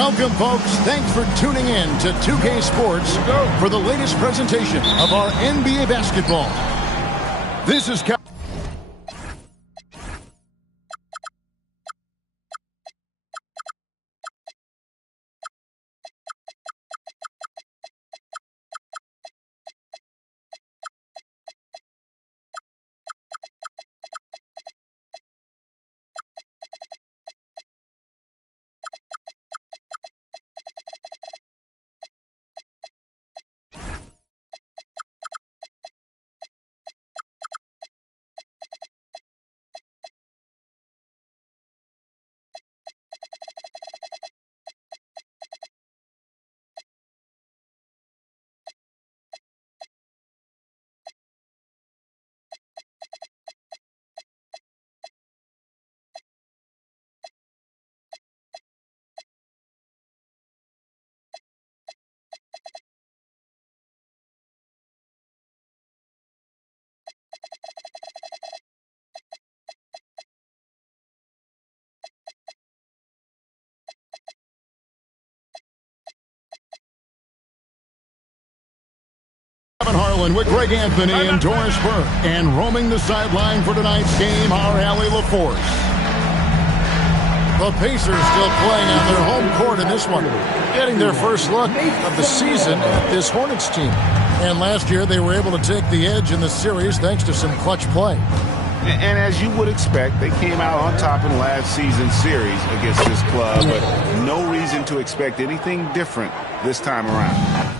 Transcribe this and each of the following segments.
Welcome, folks. Thanks for tuning in to 2K Sports for the latest presentation of our NBA basketball. This is Kevin Harlan with Greg Anthony and Doris Burke. And roaming the sideline for tonight's game, our Allie LaForce. The Pacers still playing on their home court in this one, getting their first look of the season at this Hornets team. And last year, they were able to take the edge in the series thanks to some clutch play. And as you would expect, they came out on top in last season's series against this club, but no reason to expect anything different this time around.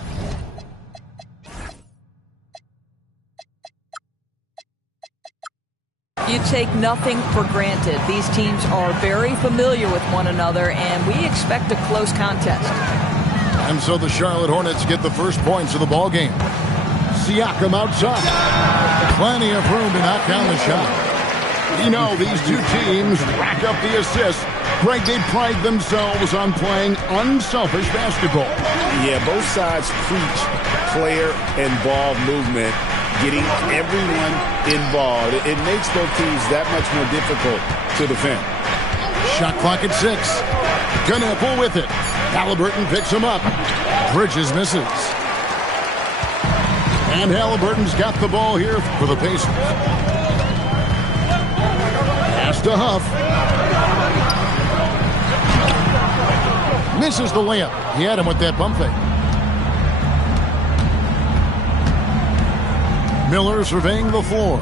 You take nothing for granted. These teams are very familiar with one another, and we expect a close contest. And so the Charlotte Hornets get the first points of the ball game. Siakam outside. Plenty of room to knock down the shot. You know, these two teams rack up the assists. Greg, they pride themselves on playing unselfish basketball. Yeah, both sides preach player and ball movement, getting everyone involved. It makes both teams that much more difficult to defend. Shot clock at 6. Knueppel with it. Halliburton picks him up. Bridges misses. And Halliburton's got the ball here for the Pacers. Pass to Huff. Misses the layup. He had him with that bump fake. Miller surveying the floor.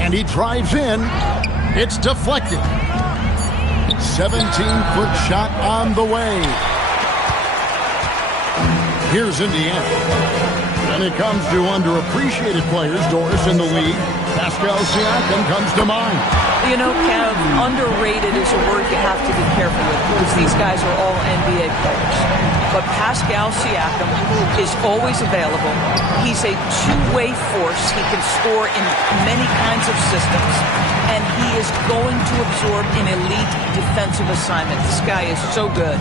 And he drives in. It's deflected. 17-foot shot on the way. Here's Indiana. When it comes to underappreciated players, Doris, in the league, Pascal Siakam comes to mind. You know, Kev, underrated is a word you have to be careful with because these guys are all NBA players. But Pascal Siakam is always available. He's a two-way force. He can score in many kinds of systems. And he is going to absorb an elite defensive assignment. This guy is so good.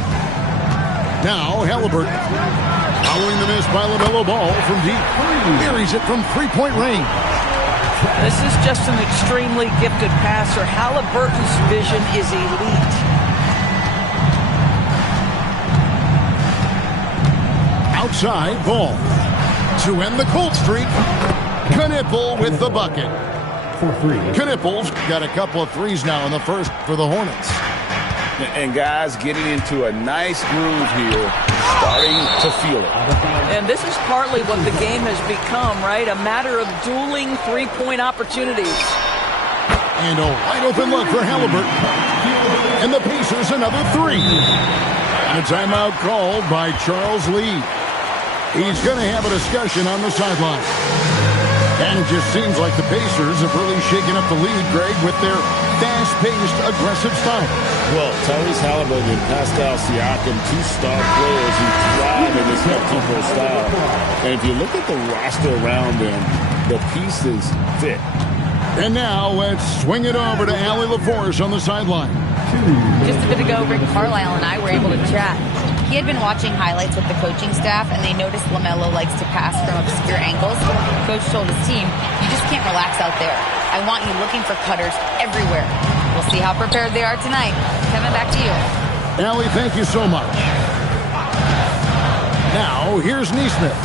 Now, Halliburton. Following the miss by LaMelo Ball from deep. Buries it from three-point range. This is just an extremely gifted passer. Halliburton's vision is elite. Outside, Ball. To end the cold streak, Knueppel with the bucket. Knueppel's got a couple of threes now in the first for the Hornets. And guys getting into a nice groove here, starting to feel it. And this is partly what the game has become, right? A matter of dueling three-point opportunities. And a wide open look for Halliburton. And the Pacers another three. And a timeout called by Charles Lee. He's going to have a discussion on the sideline. And it just seems like the Pacers have really shaken up the lead, Greg, with their fast-paced, aggressive style. Well, Tyrese Halliburton and Pascal Siakam, two star players who thrive in this up-tempo style. And if you look at the roster around them, the pieces fit. And now let's swing it over to Allie LaForce on the sideline. Just a bit ago, Rick Carlisle and I were able to chat. He had been watching highlights with the coaching staff, and they noticed LaMelo likes to pass from obscure angles. Coach told his team, you just can't relax out there. I want you looking for cutters everywhere. We'll see how prepared they are tonight. Kevin, back to you. Allie, thank you so much. Now, here's Nesmith.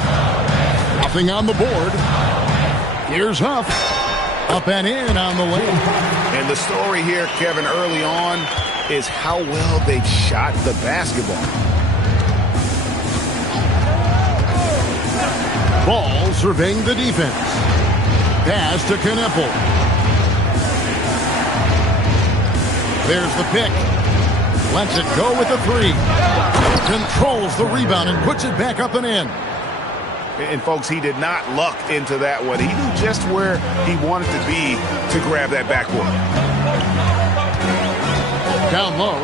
Nothing on the board. Here's Huff. Up and in on the lane. And the story here, Kevin, early on is how well they shot the basketball. Ball surveying the defense. Pass to Kneppel. There's the pick. Lets it go with the three. Controls the rebound and puts it back up and in. And, folks, he did not luck into that one. He knew just where he wanted to be to grab that backboard. Down low.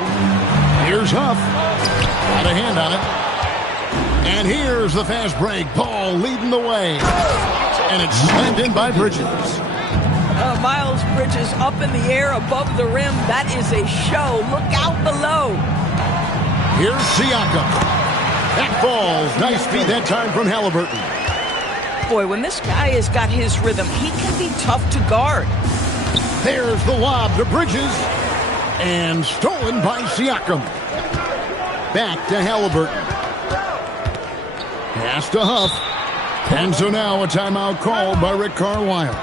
Here's Huff. Got a hand on it. And here's the fast break. Ball leading the way. And it's slammed in by Bridges. Miles Bridges up in the air above the rim. That is a show. Look out below. Here's Siakam. That falls. Nice feed that time from Halliburton. Boy, when this guy has got his rhythm, he can be tough to guard. There's the lob to Bridges. And stolen by Siakam. Back to Halliburton. Pass to Huff. And so now a timeout called by Rick Carlisle.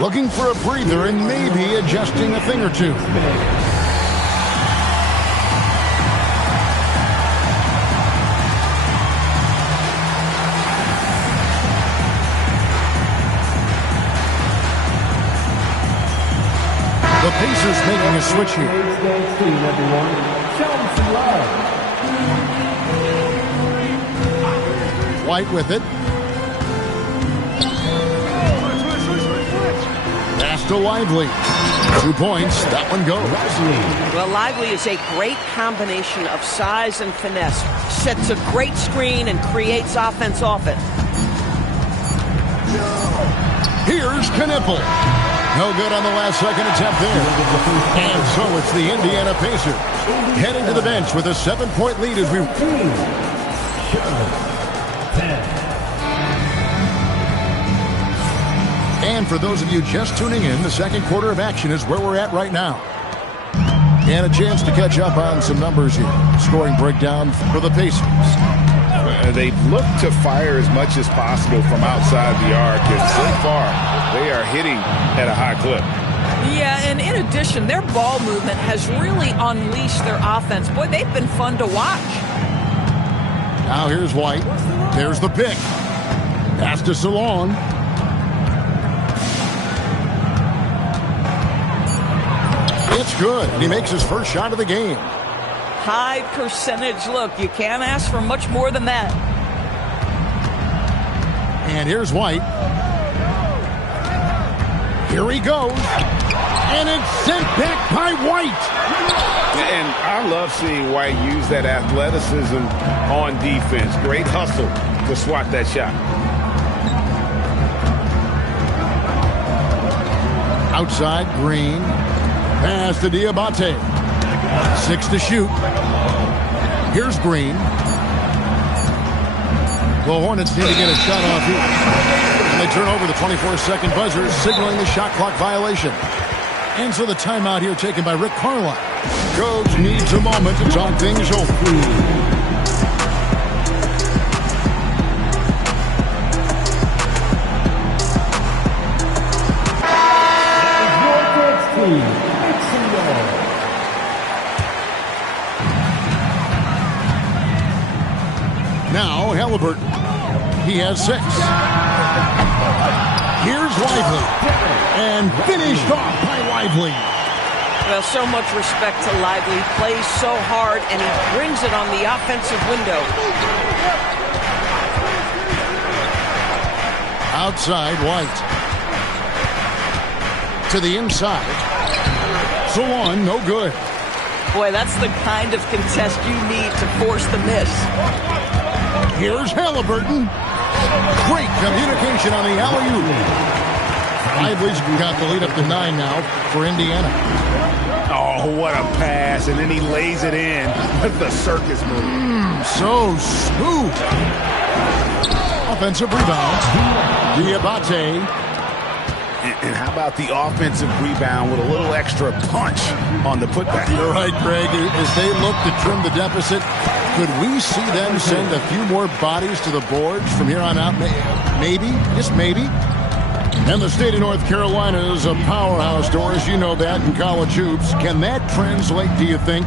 Looking for a breather and maybe adjusting a thing or two. The Pacers making a switch here. White with it. Pass to Lively. 2 points. That one goes. Well, Lively is a great combination of size and finesse. Sets a great screen and creates offense off it. Here's Kneppel. No good on the last second attempt there. And so it's the Indiana Pacers heading to the bench with a 7-point lead as we... And for those of you just tuning in, the second quarter of action is where we're at right now. And a chance to catch up on some numbers here. Scoring breakdown for the Pacers. They've looked to fire as much as possible from outside the arc, and so far they are hitting at a high clip. Yeah, and in addition, their ball movement has really unleashed their offense. Boy, they've been fun to watch. Now here's White. There's the pick. Pass to Salon. It's good, and he makes his first shot of the game. High percentage look. You can't ask for much more than that. And here's White. Here he goes. And it's sent back by White. And I love seeing White use that athleticism on defense. Great hustle to swat that shot. Outside, Green. Pass to Diabate. 6 to shoot. Here's Green. The Hornets need to get a shot off here. And they turn over the 24-second buzzer, signaling the shot clock violation. And so the timeout here taken by Rick Carlisle. Coach needs a moment to talk things over. Now Halliburton. He has 6. Here's Lively. And finished off by Lively. Well, so much respect to Lively. Plays so hard, and he brings it on the offensive window. Outside, White. To the inside. Salon, no good. Boy, that's the kind of contest you need to force the miss. Here's Halliburton. Great communication on the alley-oop. Lively's got the lead up to 9 now for Indiana. Oh, what a pass. And then he lays it in with the circus move. So smooth. Offensive rebound. Diabate. And how about the offensive rebound with a little extra punch on the putback? You're right, Greg. As they look to trim the deficit, could we see them send a few more bodies to the boards from here on out? Maybe. Just maybe. And the state of North Carolina is a powerhouse, Doris. You know that in college hoops. Can that translate, do you think,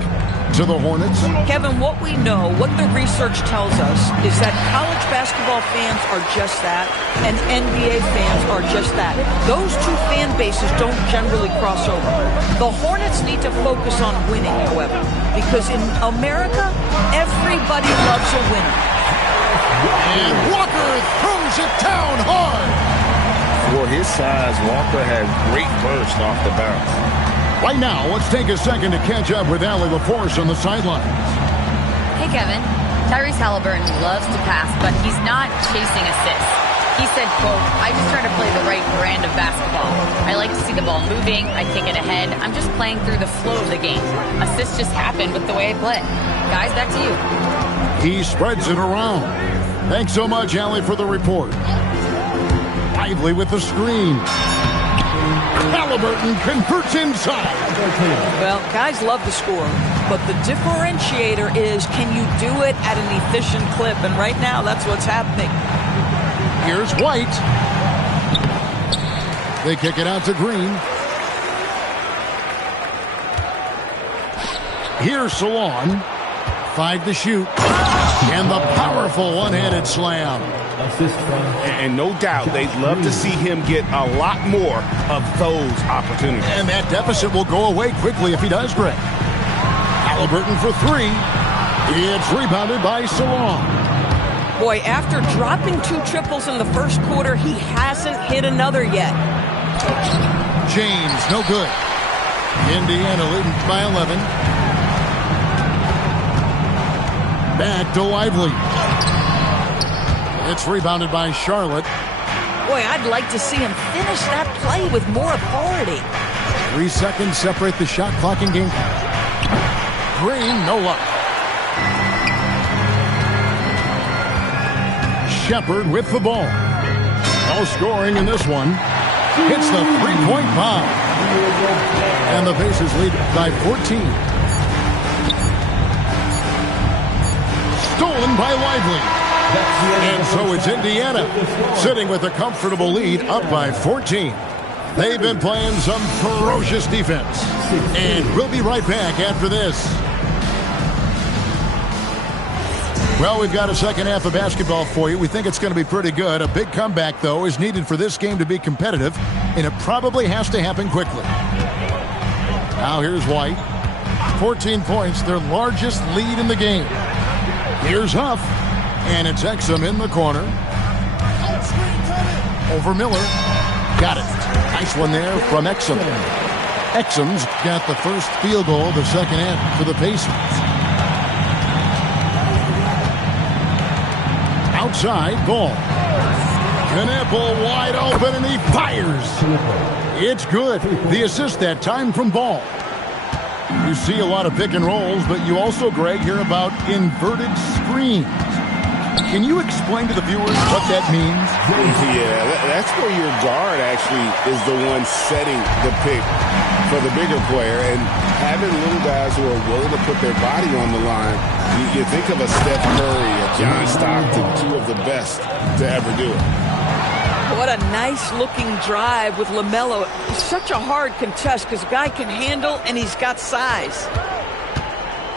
to the Hornets? Kevin, what we know, what the research tells us, is that college basketball fans are just that, and NBA fans are just that. Those two fan bases don't generally cross over. The Hornets need to focus on winning, however, because in America, everybody loves a winner. And Walker throws it down hard. For his size, Walker has great burst off the bounce. Right now, let's take a second to catch up with Allie LaForce on the sidelines. Hey, Kevin. Tyrese Halliburton loves to pass, but he's not chasing assists. He said, quote, "I just try to play the right brand of basketball. I like to see the ball moving. I kick it ahead. I'm just playing through the flow of the game. Assists just happen with the way I play." Guys, back to you. He spreads it around. Thanks so much, Allie, for the report. Lively with the screen. Halliburton converts inside. Well, guys love to score, but the differentiator is, can you do it at an efficient clip? And right now, that's what's happening. Here's White. They kick it out to Green. Here's Salon. 5 to shoot. And the powerful one-handed slam. And no doubt they'd love to see him get a lot more of those opportunities. And that deficit will go away quickly if he does, Greg. Halliburton for 3. It's rebounded by Salon. Boy, after dropping 2 triples in the first quarter, he hasn't hit another yet. James, no good. Indiana leading by 11. Back to Lively. It's rebounded by Charlotte. Boy, I'd like to see him finish that play with more authority. 3 seconds separate the shot clock and game. Green, no luck. Shepard with the ball. No scoring in this one. Hits the three-point bomb. And the Pacers lead by 14. Stolen by Lively. And so it's Indiana sitting with a comfortable lead up by 14. They've been playing some ferocious defense. And we'll be right back after this. Well, we've got a second half of basketball for you. We think it's going to be pretty good. A big comeback, though, is needed for this game to be competitive, and it probably has to happen quickly. Now here's White. 14 points, their largest lead in the game. Here's Huff, and it's Exum in the corner. Over Miller. Got it. Nice one there from Exum. Exum's got the first field goal of the second half for the Pacers. Outside, Ball. Knipple wide open, and he fires. It's good. The assist that time from Ball. You see a lot of pick and rolls, but you also, Greg, hear about inverted screens. Can you explain to the viewers what that means? Yeah, that's where your guard actually is the one setting the pick for the bigger player, and having little guys who are willing to put their body on the line. You think of a Steph Curry, a John Stockton, 2 of the best to ever do it. What a nice-looking drive with LaMelo. It's such a hard contest because the guy can handle and he's got size.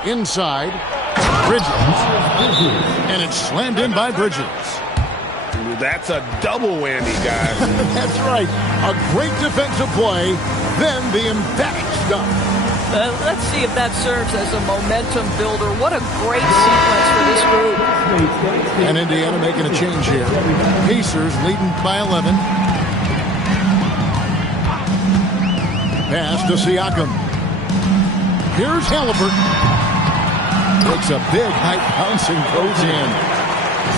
Inside, Bridges. And it's slammed in by Bridges. That's a double whammy, guys. That's right. A great defensive play, then the emphatic stuff. Let's see if that serves as a momentum builder. What a great sequence for this group. And Indiana making a change here. Pacers leading by 11. Pass to Siakam. Here's Halliburton. Takes a big height bounce and goes in.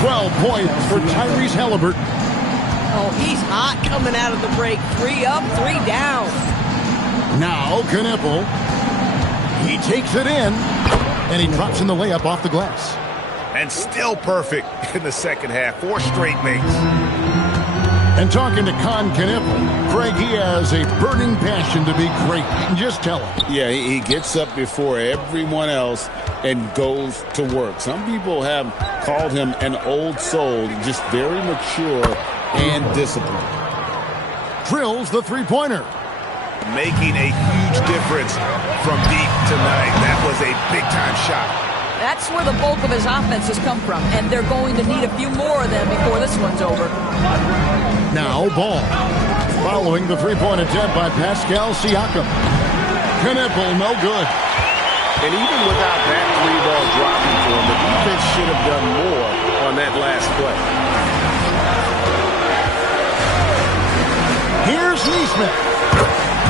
12 points for Tyrese Halliburton. Oh, he's hot coming out of the break. 3 up, 3 down. Now Knippel. He takes it in, and he drops in the layup off the glass. And still perfect in the second half. 4 straight makes. And talking to Con Knippel, Craig, he has a burning passion to be great. You can just tell him. Yeah, he gets up before everyone else and goes to work. Some people have called him an old soul, just very mature and disciplined. Drills the three-pointer. Making a huge difference from deep tonight. That was a big-time shot. That's where the bulk of his offense has come from, and they're going to need a few more of them before this one's over. Now Ball. Following the three-point attempt by Pascal Siakam. Knippel, no good. And even without that 3-ball dropping for him, the defense should have done more on that last play. Here's Nesmith.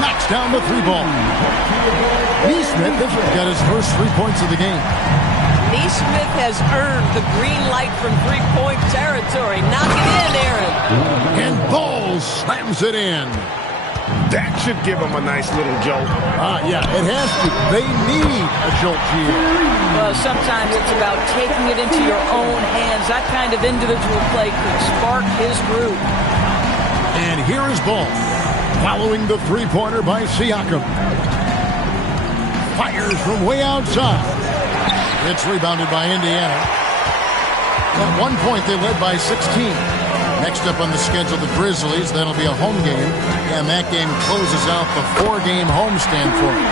Knocks down the 3-ball. Nesmith has got his first 3 points of the game. Nesmith has earned the green light from three-point territory. Knock it in, Aaron. And Ball slams it in. That should give him a nice little jolt. Yeah, it has to. They need a jolt here. Well, sometimes it's about taking it into your own hands. That kind of individual play could spark his groove. And here is Ball. Following the three-pointer by Siakam. Fires from way outside. It's rebounded by Indiana. At one point, they led by 16. Next up on the schedule, the Grizzlies. That'll be a home game. And that game closes out the 4-game homestand for them.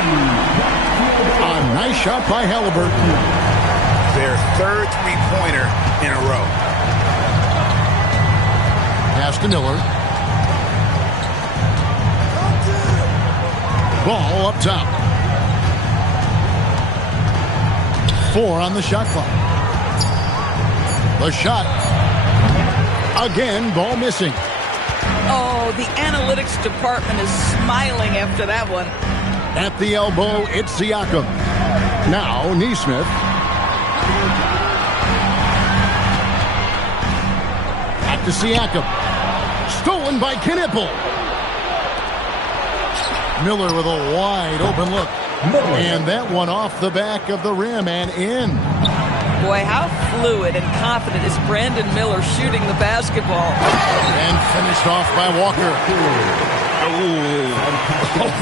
A nice shot by Halliburton. Their third three-pointer in a row. Pass to Miller. Ball up top. 4 on the shot clock. The shot. Again, Ball missing. Oh, the analytics department is smiling after that one. At the elbow, it's Siakam. Now, Nesmith. Back to Siakam. Stolen by Knippel. Miller with a wide open look. And that one off the back of the rim and in. Boy, how fluid and confident is Brandon Miller shooting the basketball. And finished off by Walker.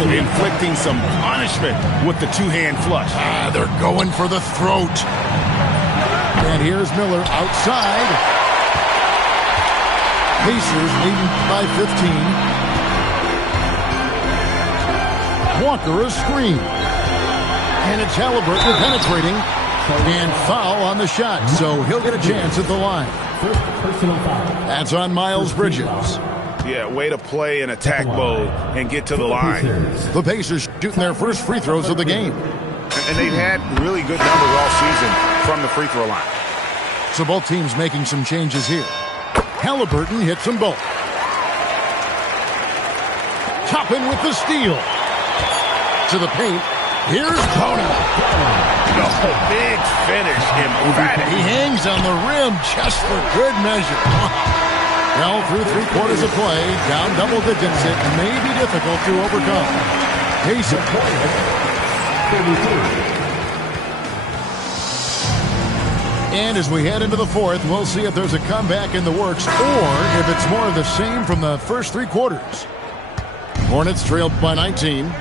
Inflicting some punishment with the two-hand flush. They're going for the throat. And here's Miller outside. Pacers leading by 15. Walker a screen. And it's Halliburton penetrating. And foul on the shot. So he'll get a chance at the line. That's on Miles Bridges. Yeah, way to play in attack mode and get to the line. The Pacers shooting their first free throws of the game. And they've had really good numbers all season from the free throw line. So both teams making some changes here. Halliburton hits them both. Toppin with the steal. To the paint. Here's Tony. No, big finish. Emphatic. He hangs on the rim just for good measure. Well, through 3 quarters of play, down double digits, it may be difficult to overcome. Pacers. And as we head into the fourth, we'll see if there's a comeback in the works or if it's more of the same from the first 3 quarters. Hornets trailed by 19.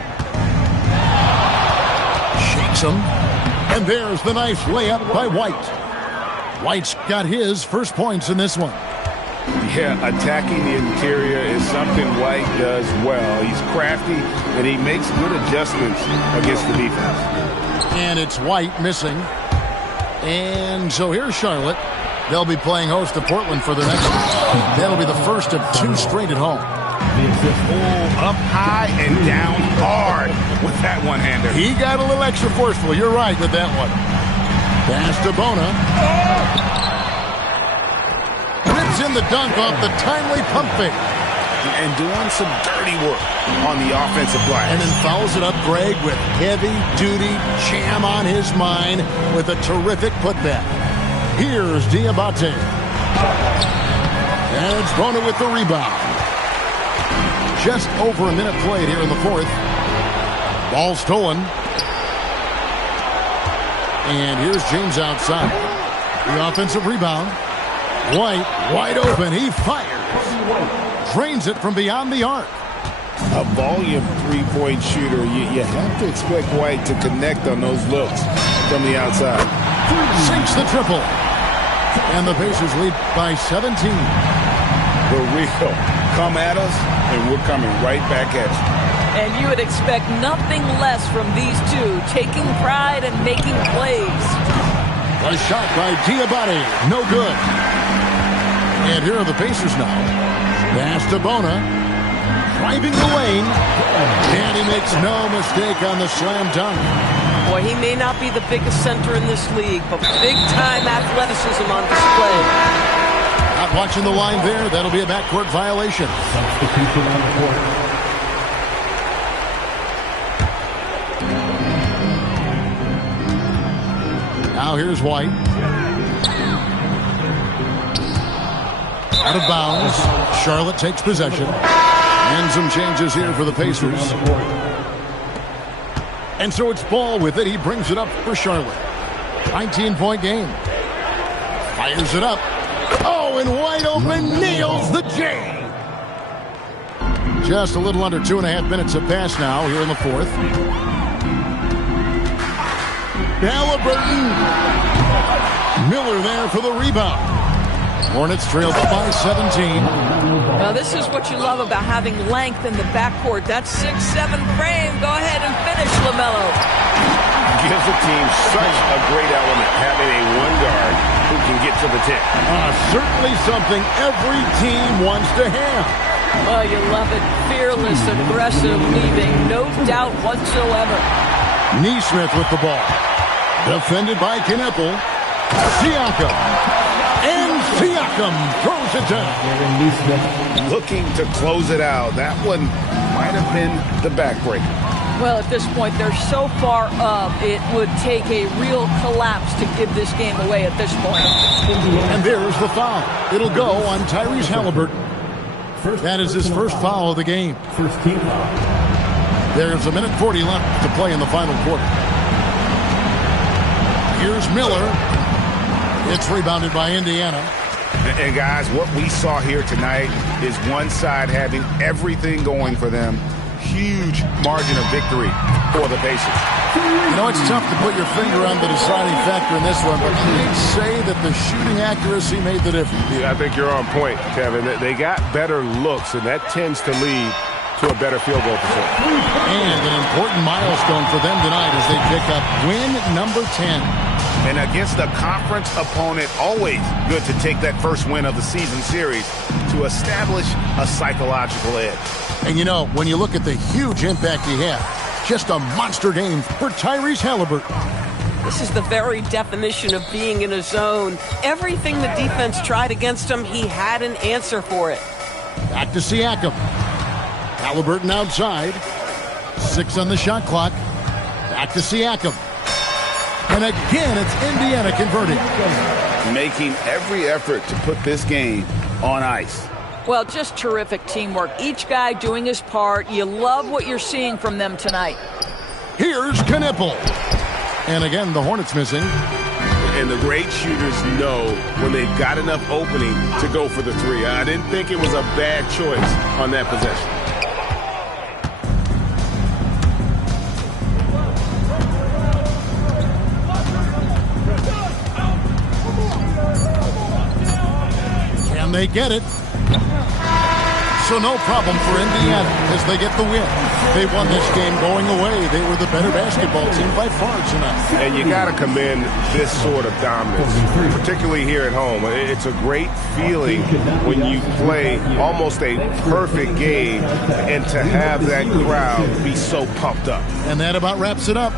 Shakes them. And there's the nice layup by White. White's got his first points in this one. Yeah, attacking the interior is something White does well. He's crafty, and he makes good adjustments against the defense. And it's White missing. And so here's Charlotte. They'll be playing host to Portland for their next one. That'll be the first of 2 straight at home. Up high and down hard with that one-hander. He got a little extra forceful. You're right with that one. Pass to Bona. Rips in the dunk off the timely pump fake. And doing some dirty work on the offensive glass. And then fouls it up Greg with heavy-duty jam on his mind with a terrific putback. Here's Diabate. And it's Bona with the rebound. Just over a minute played here in the fourth. Ball stolen. And here's James outside. The offensive rebound. White, wide open. He fires. Drains it from beyond the arc. A volume three-point shooter. You have to expect White to connect on those looks from the outside. Sinks the triple. And the Pacers lead by 17. The real. Come at us, and we're coming right back at you. And you would expect nothing less from these two, taking pride and making plays. A shot by Diabate. No good. And here are the Pacers now. Pass to Bona. Driving the lane. And he makes no mistake on the slam dunk. Boy, he may not be the biggest center in this league, but big-time athleticism on display. Not watching the line there. That'll be a backcourt violation. Substitution on the court. Now here's White. Out of bounds. Charlotte takes possession. And some changes here for the Pacers. And so it's Ball with it. He brings it up for Charlotte. 19-point game. Fires it up. Oh, and wide open, nails the J. Just a little under 2.5 minutes have passed now here in the fourth. Halliburton. Miller there for the rebound. Hornets trail by 17. Now this is what you love about having length in the backcourt. That 6'7" frame. Go ahead and finish, LaMelo. Gives the team such a great element, having a one guard who can get to the tip. Certainly something every team wants to have. Oh, you love it. Fearless, aggressive, leaving no doubt whatsoever. Neesmith with the ball. Defended by Kneppel. Siakam. And Siakam throws it down. Looking to close it out. That one might have been the backbreaker. Well, at this point, they're so far up, it would take a real collapse to give this game away at this point. And there's the foul. It'll go on Tyrese Halliburton. That is his first foul of the game. First team foul. There's 1:40 left to play in the final quarter. Here's Miller. It's rebounded by Indiana. And guys, what we saw here tonight is one side having everything going for them. Huge margin of victory for the Pacers. You know, it's tough to put your finger on the deciding factor in this one, but you'd say that the shooting accuracy made the difference. Yeah, I think you're on point, Kevin. They got better looks, and that tends to lead to a better field goal percentage. And an important milestone for them tonight as they pick up win number 10. And against a conference opponent, always good to take that first win of the season series to establish a psychological edge. And you know, when you look at the huge impact he had, just a monster game for Tyrese Halliburton. This is the very definition of being in a zone. Everything the defense tried against him, he had an answer for it. Back to Siakam. Halliburton outside. 6 on the shot clock. Back to Siakam. And again, it's Indiana converting. Making every effort to put this game on ice. Well, just terrific teamwork. Each guy doing his part. You love what you're seeing from them tonight. Here's Kneppel. And again, the Hornets missing. And the great shooters know when they've got enough opening to go for the three. I didn't think it was a bad choice on that possession. Can they get it? So no problem for Indiana as they get the win. They won this game going away. They were the better basketball team by far tonight. And you got to commend this sort of dominance, particularly here at home. It's a great feeling when you play almost a perfect game and to have that crowd be so pumped up. And that about wraps it up.